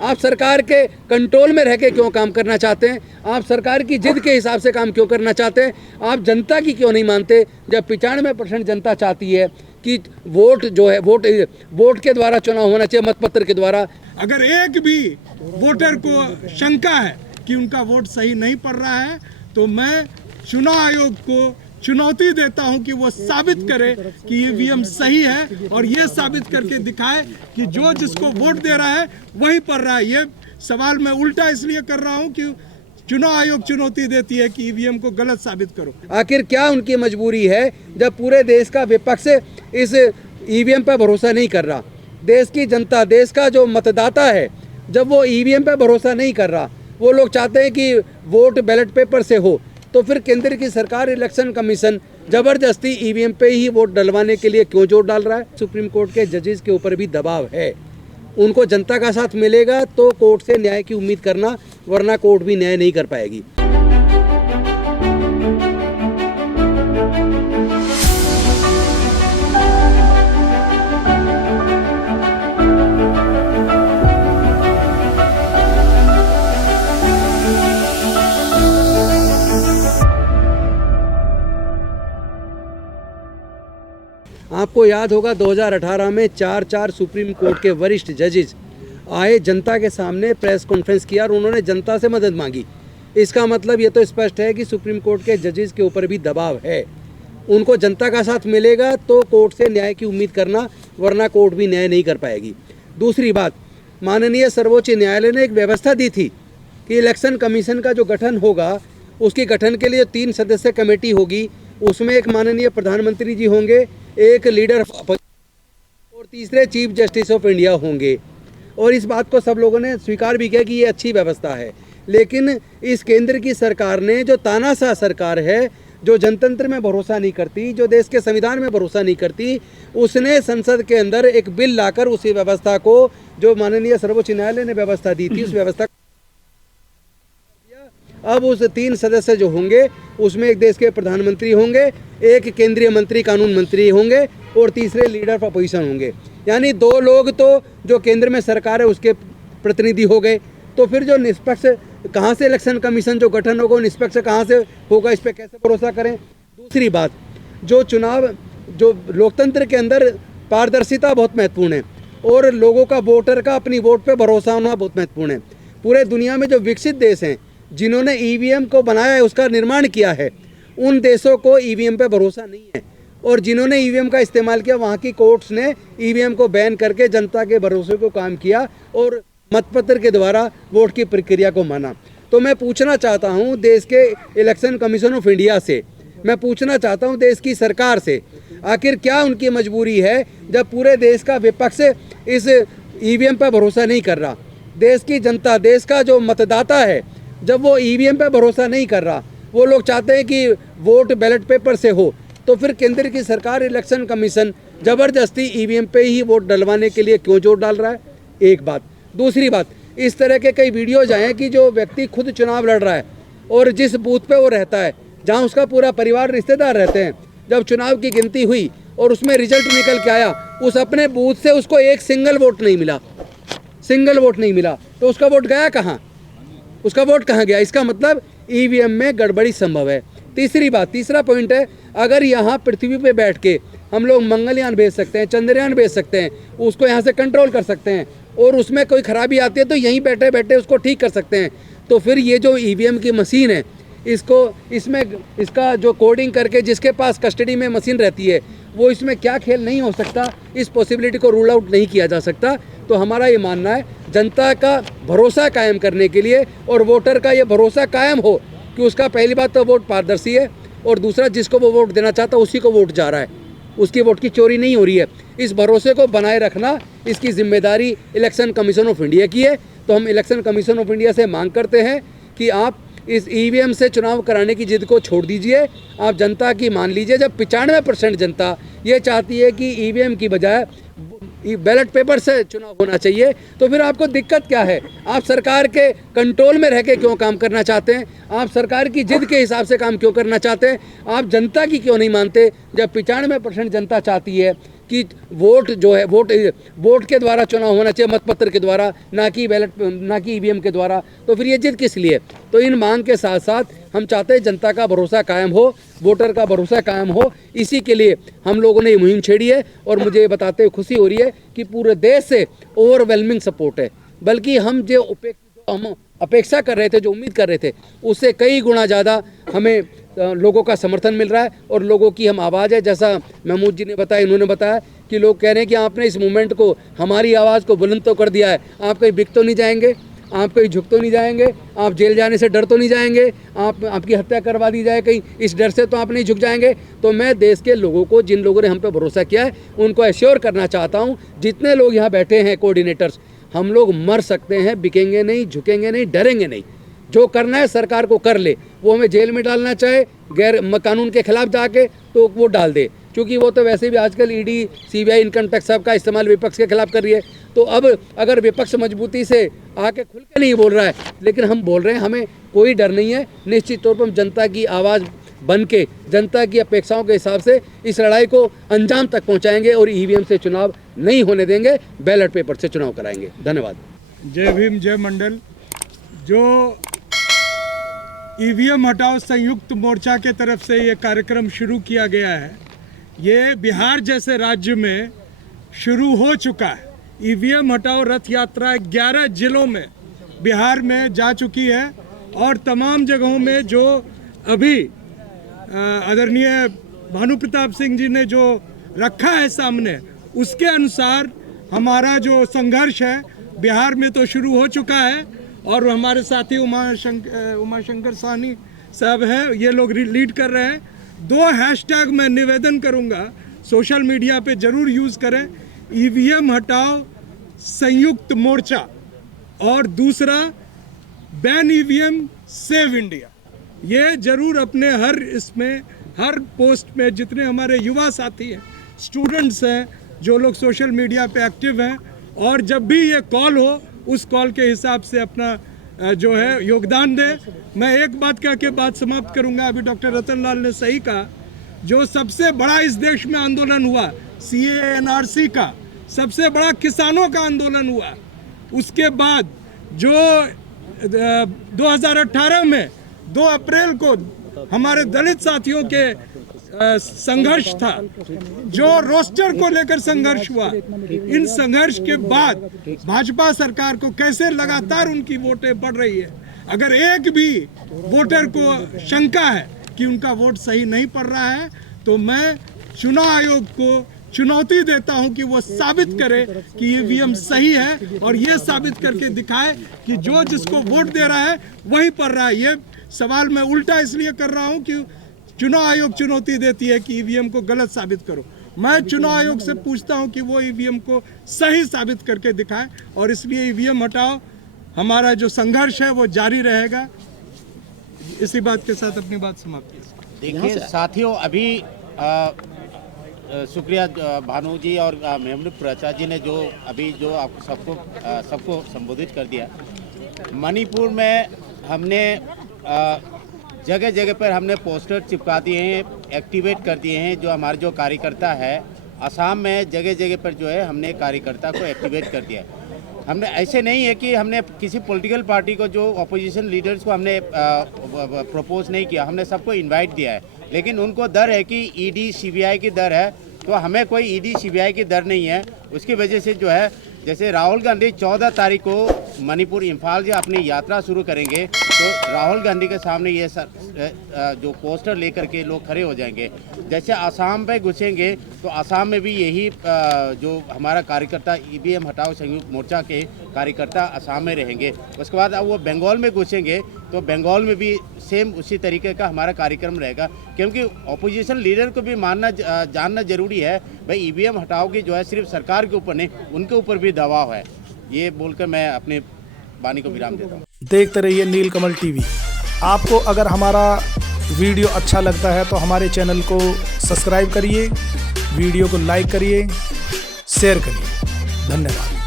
आप सरकार के कंट्रोल में रह के क्यों काम करना चाहते हैं? आप सरकार की जिद के हिसाब से काम क्यों करना चाहते हैं? आप जनता की क्यों नहीं मानते? जब 95% जनता चाहती है कि वोट जो है वोट के द्वारा चुनाव होना चाहिए, मतपत्र के द्वारा। अगर एक भी वोटर को शंका है कि उनका वोट सही नहीं पड़ रहा है तो मैं चुनाव आयोग को चुनौती देता हूं कि वो साबित करे कि ईवीएम सही है और ये साबित करके दिखाए कि जो जिसको वोट दे रहा है वही पड़ रहा है। ये सवाल मैं उल्टा इसलिए कर रहा हूं कि चुनाव आयोग चुनौती देती है कि ईवीएम को गलत साबित करो। आखिर क्या उनकी मजबूरी है जब पूरे देश का विपक्ष इस ईवीएम पर भरोसा नहीं कर रहा? देश की जनता, देश का जो मतदाता है, जब वो ईवीएम पर भरोसा नहीं कर रहा, वो लोग चाहते हैं कि वोट बैलेट पेपर से हो, तो फिर केंद्र की सरकार, इलेक्शन कमीशन जबरदस्ती ईवीएम पे ही वोट डलवाने के लिए क्यों जोर डाल रहा है? सुप्रीम कोर्ट के जजेस के ऊपर भी दबाव है। उनको जनता का साथ मिलेगा तो कोर्ट से न्याय की उम्मीद करना, वरना कोर्ट भी न्याय नहीं कर पाएगी। आपको याद होगा 2018 में 4 सुप्रीम कोर्ट के वरिष्ठ जजेस आए, जनता के सामने प्रेस कॉन्फ्रेंस किया और उन्होंने जनता से मदद मांगी। इसका मतलब ये तो स्पष्ट है कि सुप्रीम कोर्ट के जजेस के ऊपर भी दबाव है। उनको जनता का साथ मिलेगा तो कोर्ट से न्याय की उम्मीद करना, वरना कोर्ट भी न्याय नहीं कर पाएगी। दूसरी बात, माननीय सर्वोच्च न्यायालय ने एक व्यवस्था दी थी कि इलेक्शन कमीशन का जो गठन होगा, उसके गठन के लिए 3 सदस्य कमेटी होगी। उसमें एक माननीय प्रधानमंत्री जी होंगे, एक लीडर और तीसरे चीफ जस्टिस ऑफ इंडिया होंगे। और इस बात को सब लोगों ने स्वीकार भी किया कि ये अच्छी व्यवस्था है। लेकिन इस केंद्र की सरकार ने, जो तानाशाह सरकार है, जो जनतंत्र में भरोसा नहीं करती, जो देश के संविधान में भरोसा नहीं करती, उसने संसद के अंदर एक बिल लाकर उसी व्यवस्था को, जो माननीय सर्वोच्च न्यायालय ने व्यवस्था दी थी, उस व्यवस्था अब उस 3 सदस्य जो होंगे उसमें एक देश के प्रधानमंत्री होंगे, एक केंद्रीय मंत्री, कानून मंत्री होंगे और तीसरे लीडर ऑफ अपोजिशन होंगे। यानी 2 लोग तो जो केंद्र में सरकार है उसके प्रतिनिधि हो गए। तो फिर जो निष्पक्ष, कहाँ से इलेक्शन कमीशन जो गठन होगा, निष्पक्ष कहाँ से होगा, इस पर कैसे भरोसा करें? दूसरी बात, जो चुनाव, जो लोकतंत्र के अंदर पारदर्शिता बहुत महत्वपूर्ण है और लोगों का, वोटर का अपनी वोट पे भरोसा होना बहुत महत्वपूर्ण है। पूरे दुनिया में जो विकसित देश हैं, जिन्होंने ईवीएम को बनाया है, उसका निर्माण किया है, उन देशों को ईवीएम पे भरोसा नहीं है। और जिन्होंने ईवीएम का इस्तेमाल किया, वहाँ की कोर्ट्स ने ईवीएम को बैन करके जनता के भरोसे को काम किया और मतपत्र के द्वारा वोट की प्रक्रिया को माना। तो मैं पूछना चाहता हूँ देश के इलेक्शन कमीशन ऑफ इंडिया से, मैं पूछना चाहता हूँ देश की सरकार से, आखिर क्या उनकी मजबूरी है जब पूरे देश का विपक्ष इस ईवीएम पर भरोसा नहीं कर रहा? देश की जनता, देश का जो मतदाता है, जब वो ईवीएम पे भरोसा नहीं कर रहा, वो लोग चाहते हैं कि वोट बैलेट पेपर से हो, तो फिर केंद्र की सरकार, इलेक्शन कमीशन जबरदस्ती ईवीएम पे ही वोट डलवाने के लिए क्यों जोर डाल रहा है? एक बात। दूसरी बात, इस तरह के कई वीडियोज आए हैं कि जो व्यक्ति खुद चुनाव लड़ रहा है और जिस बूथ पे वो रहता है, जहाँ उसका पूरा परिवार, रिश्तेदार रहते हैं, जब चुनाव की गिनती हुई और उसमें रिजल्ट निकल के आया, उस अपने बूथ से उसको एक सिंगल वोट नहीं मिला, तो उसका वोट गया कहाँ? उसका वोट कहाँ गया? इसका मतलब ईवीएम में गड़बड़ी संभव है। तीसरी बात, तीसरा पॉइंट है, अगर यहाँ पृथ्वी पे बैठ के हम लोग मंगलयान भेज सकते हैं, चंद्रयान भेज सकते हैं, उसको यहाँ से कंट्रोल कर सकते हैं और उसमें कोई खराबी आती है तो यहीं बैठे बैठे उसको ठीक कर सकते हैं, तो फिर ये जो ईवीएम की मशीन है, इसका जो कोडिंग करके जिसके पास कस्टडी में मशीन रहती है, वो इसमें क्या खेल नहीं हो सकता, इस पॉसिबिलिटी को रूल आउट नहीं किया जा सकता। तो हमारा ये मानना है, जनता का भरोसा कायम करने के लिए और वोटर का ये भरोसा कायम हो कि उसका, पहली बात तो वोट पारदर्शी है और दूसरा, जिसको वो वोट देना चाहता है उसी को वोट जा रहा है, उसकी वोट की चोरी नहीं हो रही है। इस भरोसे को बनाए रखना, इसकी जिम्मेदारी इलेक्शन कमीशन ऑफ इंडिया की है। तो हम इलेक्शन कमीशन ऑफ इंडिया से मांग करते हैं कि आप इस ईवीएम से चुनाव कराने की जिद को छोड़ दीजिए, आप जनता की मान लीजिए। जब 95% जनता ये चाहती है कि ईवीएम की बजाय बैलेट पेपर से चुनाव होना चाहिए, तो फिर आपको दिक्कत क्या है? आप सरकार के कंट्रोल में रह के क्यों काम करना चाहते हैं? आप सरकार की जिद के हिसाब से काम क्यों करना चाहते हैं? आप जनता की क्यों नहीं मानते? जब 95% जनता चाहती है कि वोट जो है वोट के द्वारा चुनाव होना चाहिए, मतपत्र के द्वारा, ना कि बैलेट, ना कि ईवीएम के द्वारा, तो फिर ये जिद किस लिए? तो इन मांग के साथ साथ हम चाहते हैं जनता का भरोसा कायम हो, वोटर का भरोसा कायम हो। इसी के लिए हम लोगों ने ये मुहिम छेड़ी है और मुझे ये बताते हुए खुशी हो रही है कि पूरे देश से ओवरवेलमिंग सपोर्ट है। बल्कि हम जो अपेक्षा कर रहे थे, जो उम्मीद कर रहे थे, उससे कई गुना ज़्यादा हमें लोगों का समर्थन मिल रहा है और लोगों की हम आवाज़ है। जैसा महमूद जी ने बताया, इन्होंने बताया कि लोग कह रहे हैं कि आपने इस मूवमेंट को, हमारी आवाज़ को बुलंद तो कर दिया है, आप कहीं बिक तो नहीं जाएंगे, आप कहीं झुक तो नहीं जाएंगे, आप जेल जाने से डर तो नहीं जाएंगे, आपकी हत्या करवा दी जाए कहीं, इस डर से तो आप नहीं झुक जाएंगे। तो मैं देश के लोगों को, जिन लोगों ने हम पे भरोसा किया है, उनको एश्योर करना चाहता हूँ, जितने लोग यहाँ बैठे हैं कोऑर्डिनेटर्स, हम लोग मर सकते हैं, बिकेंगे नहीं, झुकेंगे नहीं, डरेंगे नहीं। जो करना है सरकार को कर ले, वो हमें जेल में डालना चाहे गैर कानून के खिलाफ जाके तो वो डाल दे, क्योंकि वो तो वैसे भी आजकल ईडी, सीबीआई, इनकम टैक्स सब का इस्तेमाल विपक्ष के खिलाफ कर रही है। तो अब अगर विपक्ष मजबूती से आके खुल के नहीं बोल रहा है, लेकिन हम बोल रहे हैं, हमें कोई डर नहीं है। निश्चित तौर पर हम जनता की आवाज़ बन के, जनता की अपेक्षाओं के हिसाब से इस लड़ाई को अंजाम तक पहुंचाएंगे और ईवीएम से चुनाव नहीं होने देंगे, बैलेट पेपर से चुनाव कराएंगे। धन्यवाद। जय भीम, जय मंडल। जो ईवीएम हटाओ संयुक्त मोर्चा के तरफ से ये कार्यक्रम शुरू किया गया है, ये बिहार जैसे राज्य में शुरू हो चुका है। ईवीएम हटाओ रथ यात्रा 11 जिलों में बिहार में जा चुकी है और तमाम जगहों में जो अभी आदरणीय भानु प्रताप सिंह जी ने जो रखा है सामने, उसके अनुसार हमारा जो संघर्ष है बिहार में तो शुरू हो चुका है। और हमारे साथी उमाशंकर साहनी साहब है, ये लोग लीड कर रहे हैं। 2 हैशटैग मैं निवेदन करूंगा, सोशल मीडिया पे जरूर यूज़ करें, ईवीएम हटाओ संयुक्त मोर्चा, और दूसरा बैन ईवीएम सेव इंडिया। ये जरूर अपने हर पोस्ट में, जितने हमारे युवा साथी हैं, स्टूडेंट्स हैं, जो लोग सोशल मीडिया पे एक्टिव हैं, और जब भी ये कॉल हो उस कॉल के हिसाब से अपना जो है योगदान दे। मैं एक बात कह के बात समाप्त करूंगा। अभी डॉक्टर रतन लाल ने सही कहा, जो सबसे बड़ा इस देश में आंदोलन हुआ CAA NRC का, सबसे बड़ा किसानों का आंदोलन हुआ, उसके बाद जो 2018 में 2 अप्रैल को हमारे दलित साथियों के संघर्ष था, जो रोस्टर को लेकर संघर्ष हुआ, इन संघर्ष के बाद भाजपा सरकार को कैसे लगातार उनकी वोटें बढ़ रही है। अगर एक भी वोटर को शंका है कि उनका वोट सही नहीं पड़ रहा है, तो मैं चुनाव आयोग को चुनौती देता हूं कि वो साबित करे कि ईवीएम सही है, और ये साबित करके दिखाए कि जो जिसको वोट दे रहा है वही पड़ रहा है। ये सवाल मैं उल्टा इसलिए कर रहा हूं कि चुनाव आयोग चुनौती देती है कि ईवीएम को गलत साबित करो। मैं चुनाव आयोग से पूछता हूं कि वो ईवीएम को सही साबित करके दिखाए, और इसलिए ईवीएम हटाओ हमारा जो संघर्ष है वो जारी रहेगा। इसी बात के साथ अपनी बात समाप्त की। देखिए साथियों, अभी शुक्रिया भानु जी और महमूद प्रसाद जी ने जो आप सबको संबोधित कर दिया। मणिपुर में हमने जगह जगह पर हमने पोस्टर चिपका दिए हैं, एक्टिवेट कर दिए हैं। जो हमारे जो कार्यकर्ता है असम में जगह जगह पर जो है हमने कार्यकर्ता को एक्टिवेट कर दिया है। हमने ऐसे नहीं है कि हमने किसी पॉलिटिकल पार्टी को, जो अपोजिशन लीडर्स को हमने प्रपोज नहीं किया, हमने सबको इनवाइट दिया है। लेकिन उनको डर है कि ईडी सीबीआई की डर है, तो हमें कोई ईडी सीबीआई की डर नहीं है। उसकी वजह से जो है, जैसे राहुल गांधी 14 तारीख को मणिपुर इंफाल से अपनी यात्रा शुरू करेंगे, तो राहुल गांधी के सामने ये जो पोस्टर लेकर के लोग खड़े हो जाएंगे। जैसे असम पे घुसेंगे तो असम में भी यही जो हमारा कार्यकर्ता ईवीएम हटाओ संयुक्त मोर्चा के कार्यकर्ता असम में रहेंगे। उसके बाद अब वो बंगाल में घुसेंगे तो बंगाल में भी सेम उसी तरीके का हमारा कार्यक्रम रहेगा, क्योंकि अपोजिशन लीडर को भी जानना जरूरी है भाई ईवीएम हटाओ की जो है सिर्फ सरकार के ऊपर नहीं, उनके ऊपर भी दबाव है। ये बोलकर मैं अपने वाणी को विराम देता हूँ। देखते रहिए नीलकमल टीवी। आपको अगर हमारा वीडियो अच्छा लगता है तो हमारे चैनल को सब्सक्राइब करिए, वीडियो को लाइक करिए, शेयर करिए। धन्यवाद।